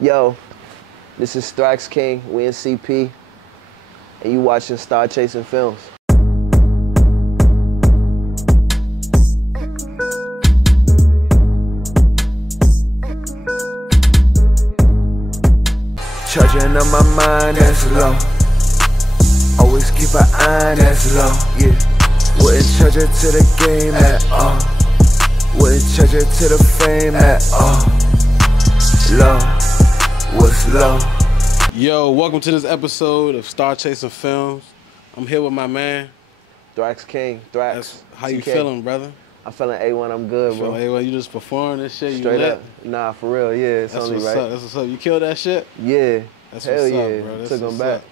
Yo, this is Thraxx King, we in CP, and you watching Star Chasing Films. Charging up my mind, that's low. Always keep an eye, that's low, yeah. Wouldn't charge it to the game at all. Wouldn't charge it to the fame at all. Low, what's low? Yo, welcome to this episode of Star Chasing Films. I'm here with my man. Thraxx King, Thraxx. How you feeling, brother? I'm feeling A1, I'm good, bro. A1, you just performing this shit? Straight you lit? Up. Nah, for real, yeah, it's That's only what's right. Up. That's what's up. You killed that shit? Yeah. That's Hell what's yeah. up, bro. That's Took them back. Up.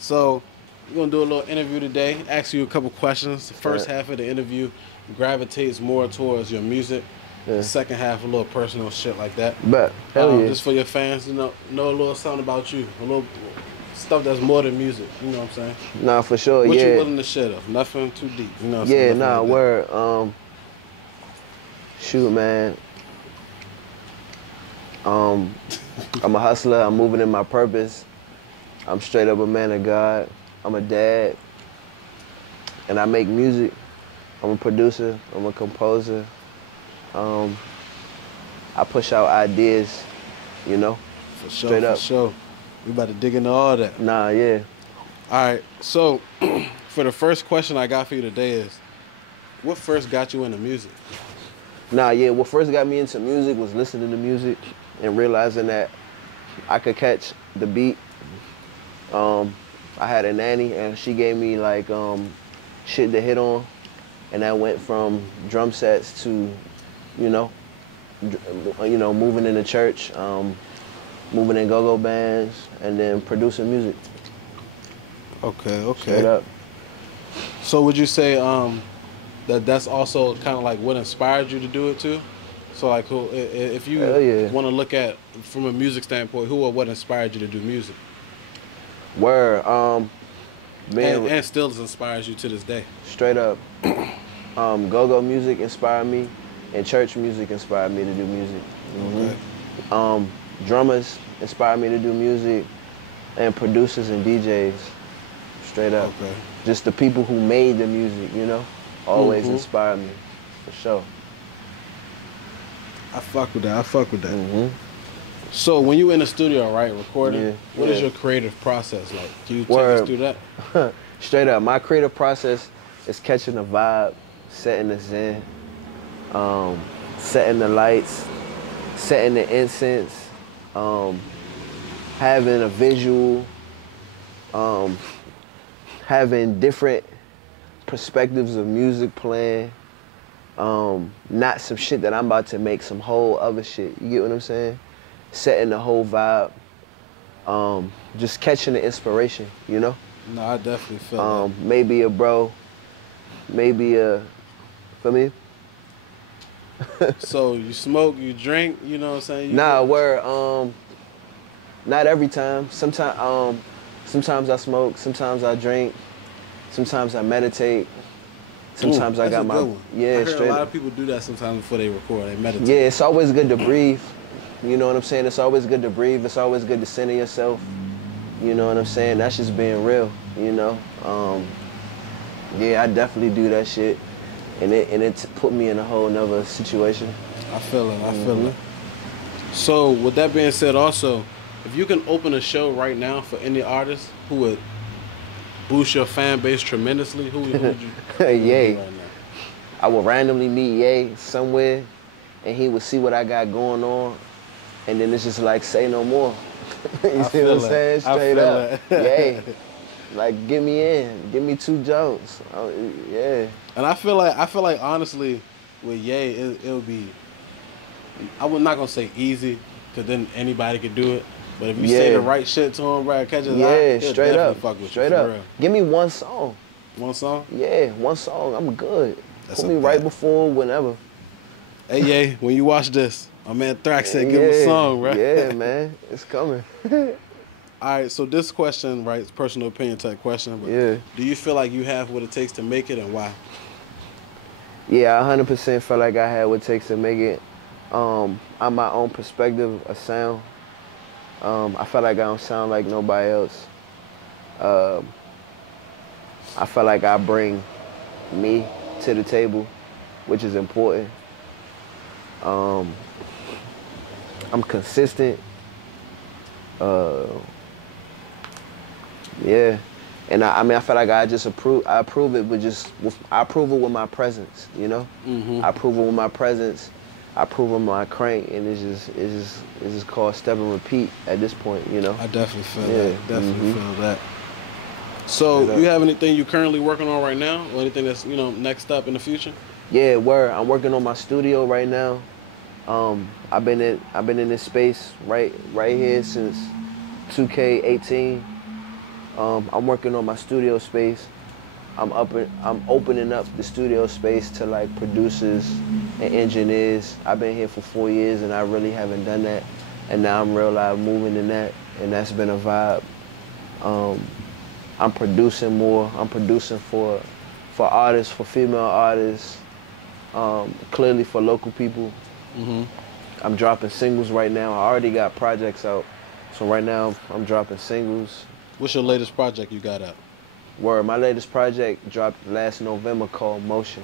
So, we're going to do a little interview today, ask you a couple questions. The first half of the interview gravitates more towards your music. Yeah. The second half, a little personal shit like that. But, hell yeah. Just for your fans to know a little something about you. A little stuff that's more than music. You know what I'm saying? Nah, for sure, what yeah. you willing to share though? Nothing too deep. You know what I'm yeah, saying? nah, like word. Shoot, man. I'm a hustler. I'm moving in my purpose. I'm straight up a man of God. I'm a dad. And I make music. I'm a producer. I'm a composer. I push out ideas, you know? For sure, straight up. For sure. We about to dig into all that. Nah, yeah. All right, so for the first question I got for you today is, what first got you into music? Nah, yeah, what first got me into music was listening to music and realizing that I could catch the beat. I had a nanny and she gave me like shit to hit on, and that went from drum sets to, moving in the church, moving in go-go bands, and then producing music. Okay. Straight up. So would you say that's also kind of like what inspired you to do it too? So like, if you want to look at from a music standpoint, who or what inspired you to do music? Word. And still inspires you to this day. Straight up. Go-go music inspired me, and church music inspired me to do music. Mm-hmm. Okay. Drummers inspired me to do music, and producers and DJs. Straight up. Okay. Just the people who made the music, always inspired me, for sure. I fuck with that. Mm-hmm. So when you in the studio, right, recording, what is Yeah. your creative process like? Can you take Word. us through that? Straight up, my creative process is catching the vibe, setting the zen, setting the lights, setting the incense, having a visual, having different perspectives of music playing, not some shit that I'm about to make some whole other shit. You get what I'm saying? Setting the whole vibe, just catching the inspiration, No, I definitely feel that. Maybe a bro, maybe a, for me? So you smoke, you drink, you know what I'm saying? Not every time. Sometimes I smoke, sometimes I drink, sometimes I meditate, sometimes I got my, I heard a lot of people do that sometimes before they record, they meditate. Yeah, it's always good to breathe. You know what I'm saying? It's always good to breathe. It's always good to center yourself. You know what I'm saying? That's just being real, Yeah, I definitely do that shit. And it put me in a whole nother situation. I feel it. So with that being said also, if you can open a show right now for any artist who would boost your fan base tremendously, who would you Ye. right now? I would randomly meet Ye somewhere, and he would see what I got going on, and then it's just like, say no more. You see what I'm saying? Straight up. Ye. Like, get me in. Give me 2 jokes. Yeah. And I feel like honestly, with Ye, it would be, I'm not gonna say easy, cause then anybody could do it. But if you say the right shit to him, right, catch his eye, he'll straight up. Fuck with straight you, up. for real. Give me one song. One song? Yeah, one song. I'm good. That's Put me right before whenever. Hey, Ye, when you watch this, my man Thraxx said give him a song, right? Yeah, man. It's coming. All right, so this question, right, it's personal opinion type question, but do you feel like you have what it takes to make it, and why? Yeah, I 100% felt like I had what it takes to make it. I'm my own perspective of sound. I feel like I don't sound like nobody else. I feel like I bring me to the table, which is important. I'm consistent. Yeah. And I mean, I feel like I approve it I approve it with my presence, you know? Mm-hmm. I approve it with my presence. I prove them my crank, and it's just called step and repeat at this point, you know. I definitely feel that. Definitely feel that. So, you have anything you're currently working on right now, or anything that's next up in the future? Yeah, I'm working on my studio right now. I've been in this space right here since 2K18. I'm working on my studio space. I'm opening up the studio space to like producers and engineers. I've been here for 4 years and I really haven't done that. And now I'm real live moving in that, and that's been a vibe. I'm producing more. I'm producing for artists, for female artists, clearly for local people. Mm-hmm. I'm dropping singles right now. I already got projects out. So right now I'm dropping singles. What's your latest project you got out? Word, my latest project dropped last November called Motion.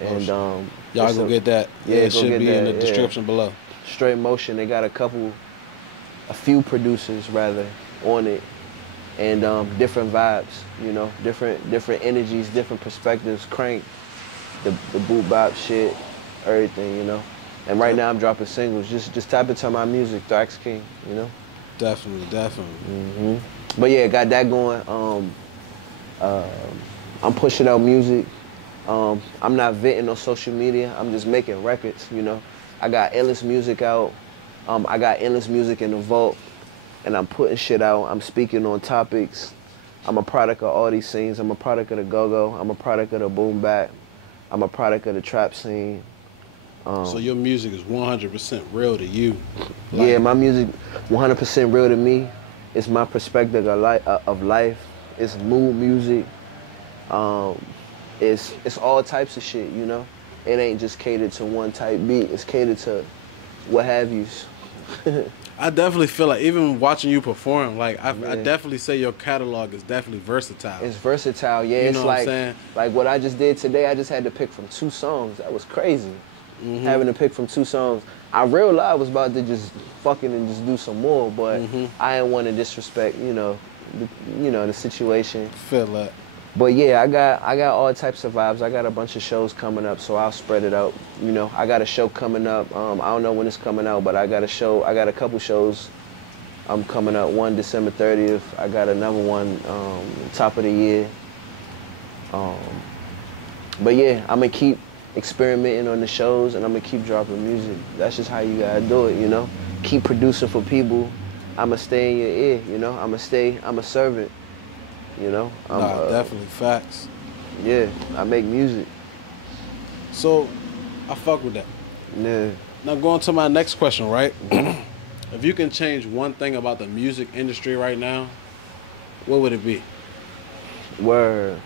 And y'all go get that. Yeah, it should be in the description below. Straight Motion. They got a few producers rather on it, and different vibes, you know, different energies, different perspectives. Crank, the boot bop shit, everything, you know. And right now I'm dropping singles. Just tap into my music, Thraxx King, you know. Definitely. Mm-hmm. But yeah, got that going. I'm pushing out music. I'm not venting on social media. I'm just making records, you know. I got endless music out. I got endless music in the vault, and I'm putting shit out. I'm speaking on topics. I'm a product of all these scenes. I'm a product of the go-go. I'm a product of the boom bap. I'm a product of the trap scene. So your music is 100% real to you? Yeah, my music 100% real to me. It's my perspective of life. It's mood music. It's all types of shit, you know? It ain't just catered to one type beat. It's catered to what have yous. I definitely feel like, even watching you perform, like I definitely say your catalog is definitely versatile. It's versatile, yeah. You know what I'm saying? Like what I just did today, I just had to pick from 2 songs. That was crazy. Mm-hmm. Having to pick from 2 songs. I realized I was about to just fucking and just do some more, but I didn't want to disrespect, the situation. Feel that. But yeah, I got all types of vibes. I got a bunch of shows coming up, so I'll spread it out. You know, I got a show coming up. I don't know when it's coming out, but I got a couple shows coming up. One December 30th. I got another one top of the year. But yeah, I'm gonna keep experimenting on the shows, and I'm gonna keep dropping music. That's just how you gotta do it, you know? Keep producing for people. I'ma stay in your ear, you know? I'm a servant, you know? Definitely, facts. Yeah, I make music. So, I fuck with that. Yeah. Now going to my next question, right? If you can change one thing about the music industry right now, what would it be? Word.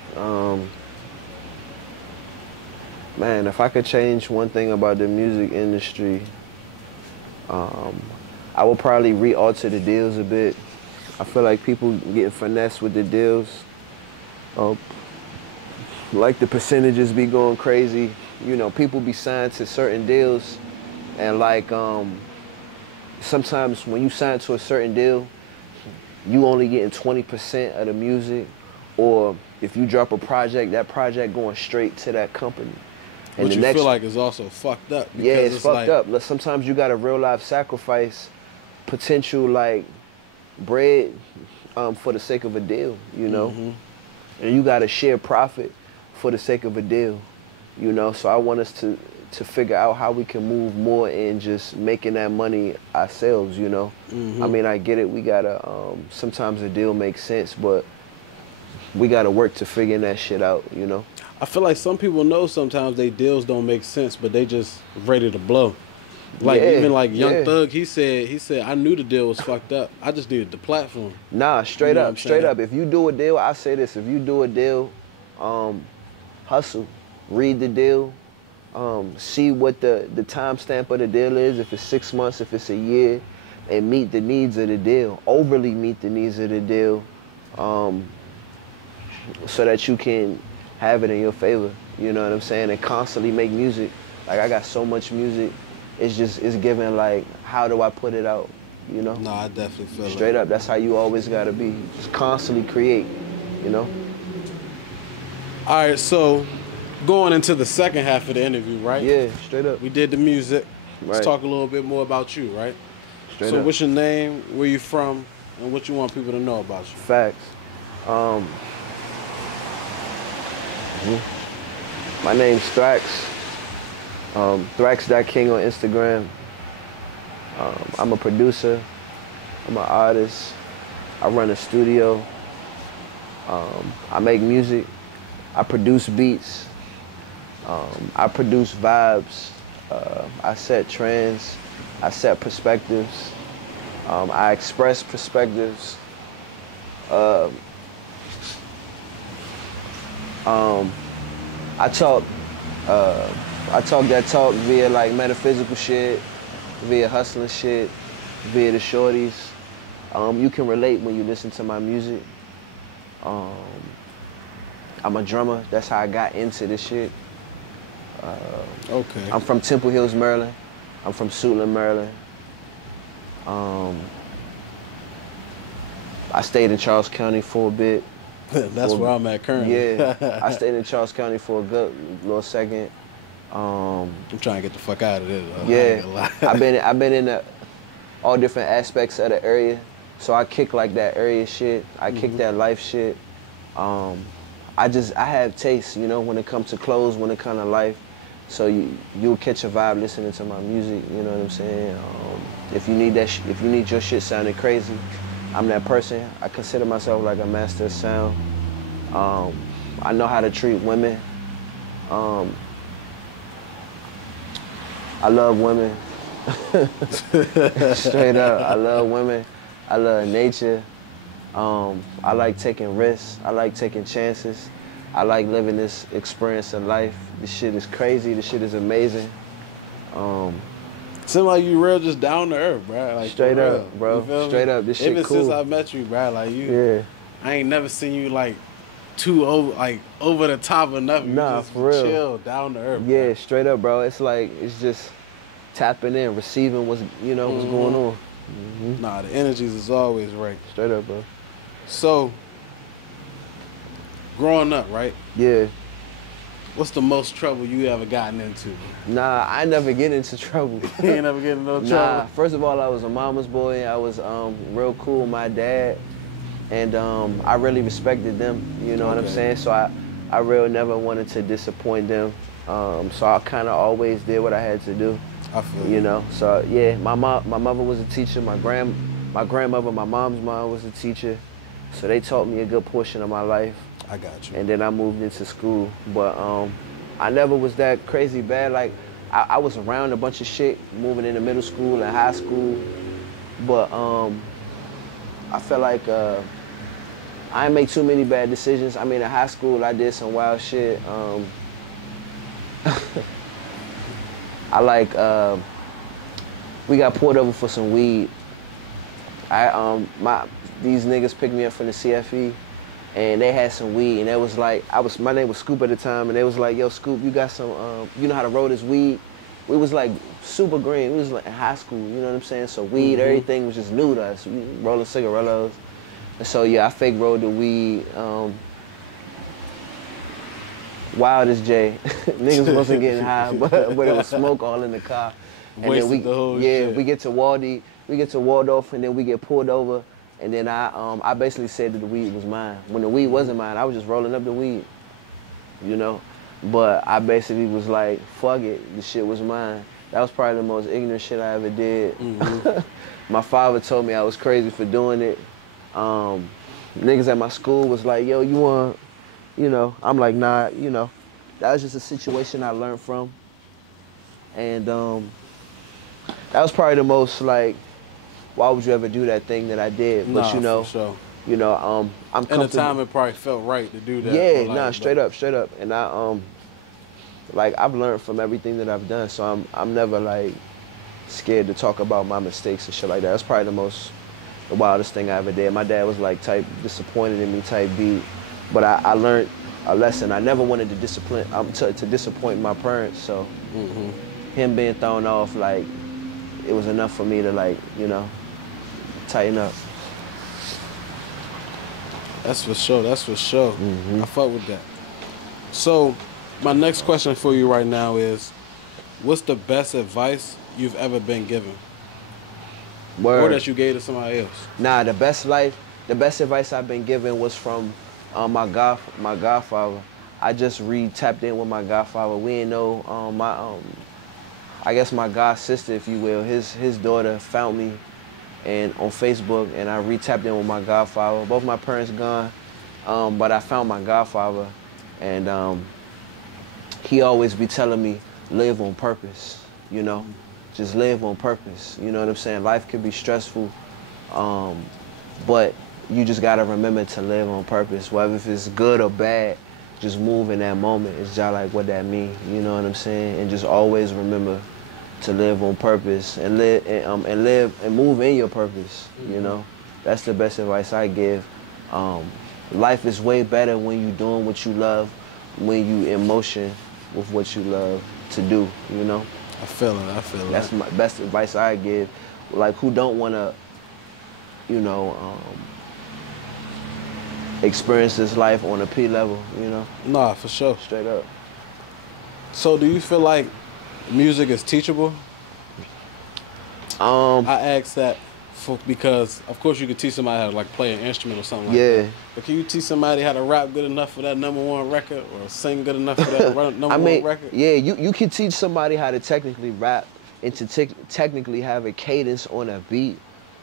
Man, if I could change one thing about the music industry, I would probably re-alter the deals a bit. I feel like people getting finessed with the deals. Like the percentages be going crazy. You know, people be signed to certain deals, and like sometimes when you sign to a certain deal, you only getting 20% of the music, or if you drop a project, that project going straight to that company. And what you feel like is also fucked up. Yeah, it's fucked up. Sometimes you got to real life sacrifice potential like bread for the sake of a deal, you know? And you got to share profit for the sake of a deal, you know? So I want us to figure out how we can move more in just making that money ourselves, you know? I mean, I get it. We got to, sometimes a deal makes sense, but we got to work to figure that shit out, you know? I feel like some people know sometimes they deals don't make sense, but they just ready to blow. Like even like Young Thug, he said, I knew the deal was fucked up. I just needed the platform. Nah, straight up. If you do a deal, I say this, if you do a deal, hustle, read the deal, see what the timestamp of the deal is, if it's 6 months, if it's a year. and meet the needs of the deal, overly meet the needs of the deal, so that you can have it in your favor. You know what I'm saying? And constantly make music. Like, I got so much music. It's given, like, how do I put it out? You know? No, I definitely feel straight up. That's how you always gotta be. Just constantly create. You know? All right, so going into the second half of the interview, right? Yeah, straight up. We did the music. Right. Let's talk a little bit more about you, right? Straight so up. What's your name, where you from, and what you want people to know about you? Facts. My name's Thraxx. Thraxx.king on Instagram. I'm a producer. I'm an artist. I run a studio. I make music. I produce beats. I produce vibes. I set trends. I set perspectives. I express perspectives. I talk that talk via like metaphysical shit, via hustling shit, via the shorties. You can relate when you listen to my music. I'm a drummer. That's how I got into this shit. Okay. I'm from Temple Hills, Maryland. I'm from Suitland, Maryland. I stayed in Charles County for a bit. That's where I'm at currently. Yeah, I stayed in Charles County for a good little second. I'm trying to get the fuck out of there. Yeah, I've been in all different aspects of the area, so I kick like that area shit. I kick that life shit. I have taste, you know, when it comes to clothes, when it comes to life. So you'll catch a vibe listening to my music. You know what I'm saying? If you need if you need your shit sounding crazy, I'm that person. I consider myself like a master of sound. I know how to treat women. I love women. Straight up, I love women. I love nature. I like taking risks. I like taking chances. I like living this experience of life. This shit is crazy. This shit is amazing. Seem like you real just down to earth, bro. Like, straight up, bro. Straight up, this shit Even cool. Since I met you, bro, like you. Yeah. I ain't never seen you like too over the top or nothing. Nah, you just for real. Chill, down to earth. Yeah, bro. straight up, bro. It's like it's just tapping in, receiving what's what's going on. Nah, the energies is always right. Straight up, bro. So, growing up, right? Yeah. What's the most trouble you ever gotten into? Nah, I never get into trouble. You ain't never get into no trouble? Nah, first of all, I was a mama's boy. I was real cool with my dad. And I really respected them, you know what I'm saying? So I really never wanted to disappoint them. So I kind of always did what I had to do. I feel you know. So yeah, my mother was a teacher. My grandmother, my mom's mom was a teacher. So they taught me a good portion of my life. I got you. And then I moved into school. But I never was that crazy bad. Like I was around a bunch of shit moving into middle school and high school. But I felt like I didn't make too many bad decisions. I mean, in high school, I did some wild shit. We got pulled over for some weed. These niggas picked me up from the CFE, and they had some weed, and it was like, my name was Scoop at the time, and they was like, yo, Scoop, you got some, you know how to roll this weed? We was like super green. We was like in high school, you know what I'm saying? So weed, everything was just new to us. We rolling cigarillos. And so yeah, I fake rolled the weed. Wild as J. Niggas wasn't getting high, but it was smoke all in the car. And Wasted then we get to Waldorf, and then we get pulled over. And then I basically said that the weed was mine. When the weed wasn't mine, I was just rolling up the weed, you know? But I basically was like, fuck it, the shit was mine. That was probably the most ignorant shit I ever did. My father told me I was crazy for doing it. Niggas at my school was like, yo, you want, you know? I'm like, nah, you know. That was just a situation I learned from. And that was probably the most, like, why would you ever do that thing that I did? But nah, you know, for sure. You know, I'm comfortable. At the time, it probably felt right to do that. Yeah, nah, straight up. And I, like, I've learned from everything that I've done, so I'm never like, scared to talk about my mistakes and shit like that. That's probably the wildest thing I ever did. My dad was like type disappointed in me type beat, but I learned a lesson. I never wanted to disappoint my parents, so him being thrown off, like, it was enough for me to, like, you know, tighten up. That's for sure. That's for sure. I fuck with that. So, my next question for you right now is, what's the best advice you've ever been given? Word. Or that you gave to somebody else? Nah, the best advice I've been given was from my godfather. I just tapped in with my godfather. We ain't know I guess my god sister, if you will, his daughter found me and on Facebook, and I tapped in with my godfather. Both my parents gone, but I found my godfather, and he always be telling me, live on purpose, you know? Just live on purpose, you know what I'm saying? Life could be stressful, but you just gotta remember to live on purpose. Whether if it's good or bad, just move in that moment. It's just like what that mean, you know what I'm saying? And just always remember to live on purpose and live and move in your purpose, you know? That's the best advice I give. Life is way better when you doing what you love, when you in motion with what you love to do, you know? I feel it. That's my best advice I give. Like, who don't want to, you know, experience this life on a P level, you know? Nah, for sure. Straight up. So do you feel like music is teachable? I asked that because, of course, you could teach somebody how to, like, play an instrument or something like that. But can you teach somebody how to rap good enough for that #1 record, or sing good enough for that #1 record? Yeah, you can teach somebody how to technically rap and to technically have a cadence on a beat,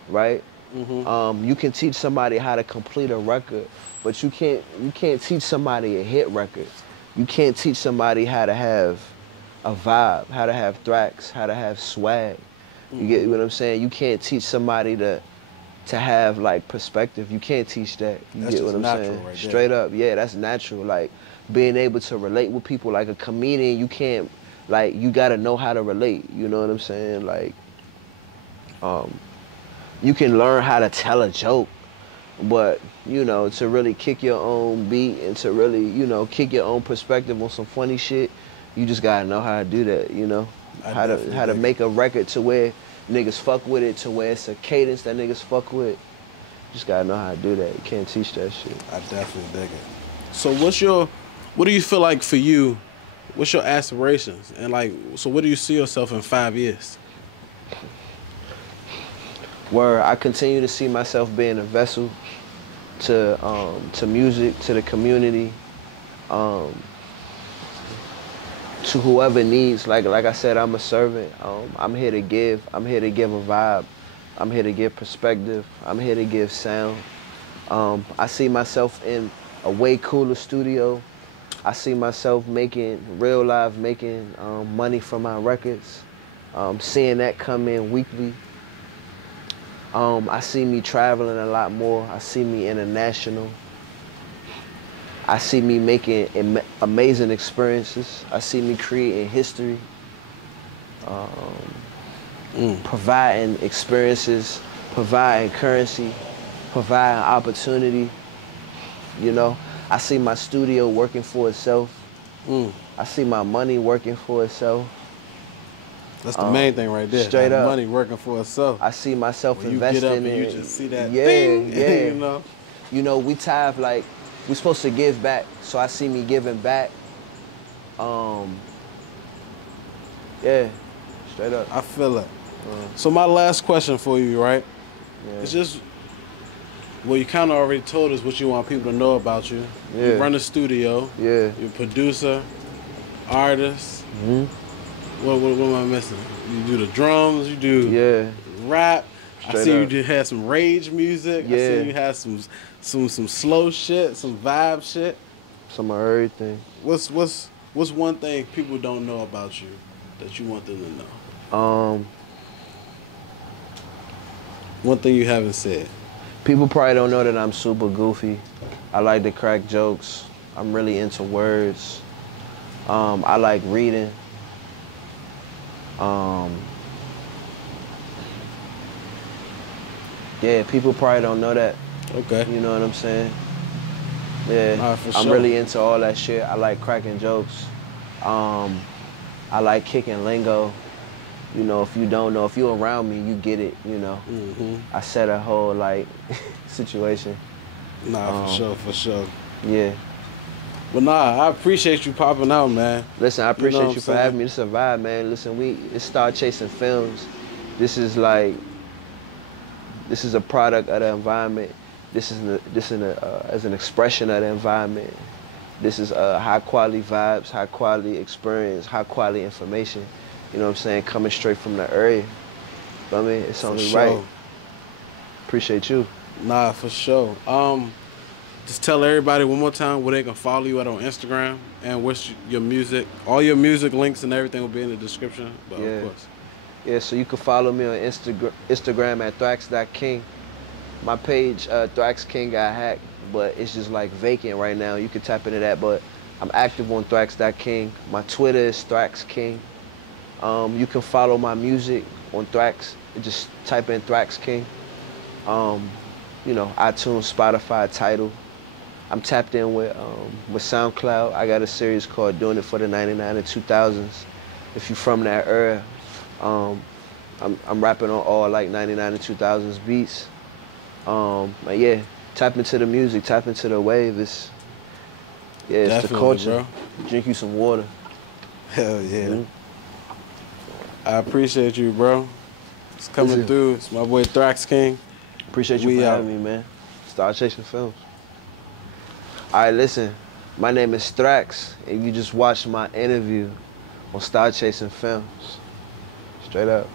right? You can teach somebody how to complete a record, but you can't teach somebody a hit record. You can't teach somebody how to have a vibe, how to have Thraxx, how to have swag. You get what I'm saying? You can't teach somebody to have, like, perspective. You can't teach that. You That's get what I'm saying? Right, straight up, yeah, that's natural. Like, being able to relate with people, like a comedian, you can't, like, you gotta know how to relate. You know what I'm saying? Like, you can learn how to tell a joke, but, you know, to really kick your own beat and to really, you know, kick your own perspective on some funny shit, you just gotta know how to do that, you know? How to make a record to where niggas fuck with it, to where it's a cadence that niggas fuck with. Just gotta know how to do that. You can't teach that shit. I definitely dig it. So what do you feel like for you, what's your aspirations? And, like, so what do you see yourself in 5 years? Where I continue to see myself being a vessel to music, to the community, to whoever needs. Like I said, I'm a servant. I'm here to give. I'm here to give a vibe. I'm here to give perspective. I'm here to give sound. I see myself in a way cooler studio. I see myself making money from my records. Seeing that come in weekly. I see me traveling a lot more. I see me international. I see me making amazing experiences. I see me creating history, providing experiences, providing currency, providing opportunity. You know, I see my studio working for itself. I see my money working for itself. That's the main thing right there. Straight up. Money working for itself. I see myself when investing you get up in. And you just see that thing, you know. You know, we have, like, we're supposed to give back, so I see me giving back. Yeah, straight up. I feel it. So my last question for you, right? Yeah. It's just, well, you kind of already told us what you want people to know about you. Yeah. You run a studio. Yeah. You're a producer, artist. What am I missing? You do the drums. You do rap. Straight I see up. you had some rage music. Yeah. I see you had some slow shit, some vibe shit. Some of everything. What's one thing people don't know about you that you want them to know? One thing you haven't said. People probably don't know that I'm super goofy. I like to crack jokes. I'm really into words. I like reading. Yeah, people probably don't know that. Okay. You know what I'm saying? Yeah, nah, I'm really into all that shit. I like cracking jokes. I like kicking lingo. You know, if you don't know, if you're around me, you get it, you know. I set a whole, like, situation. Nah, for sure. Yeah. But nah, I appreciate you popping out, man. Listen, I appreciate you for having me. This is a vibe, man. Listen, it's Start Chasing Films. This is a product of the environment. This is as an expression of the environment. This is high quality vibes, high quality experience, high quality information. You know what I'm saying? Coming straight from the area. I mean, it's only right. Appreciate you. Nah, for sure. Just tell everybody one more time where they can follow you at on Instagram and what's your music. All your music links and everything will be in the description. But yeah. Of course. Yeah, so you can follow me on Instagram at Thraxx.king. My page, Thraxx King, got hacked, but it's just like vacant right now. You can tap into that, but I'm active on Thraxx.king. My Twitter is Thraxx King. You can follow my music on Thraxx. Just type in Thraxx King. You know, iTunes, Spotify, Tidal. I'm tapped in with SoundCloud. I got a series called Doing It for the 99 and 2000s. If you're from that era, I'm rapping on all like 99 and 2000s beats. But yeah, tap into the music, tap into the wave. It's the culture. Bro. Drink you some water. Hell yeah. I appreciate you, bro. It's coming through. It's my boy Thraxx King. Appreciate you for having me, man. Start Chasing Films. All right, listen. My name is Thraxx, and you just watched my interview on Start Chasing Films. Straight up.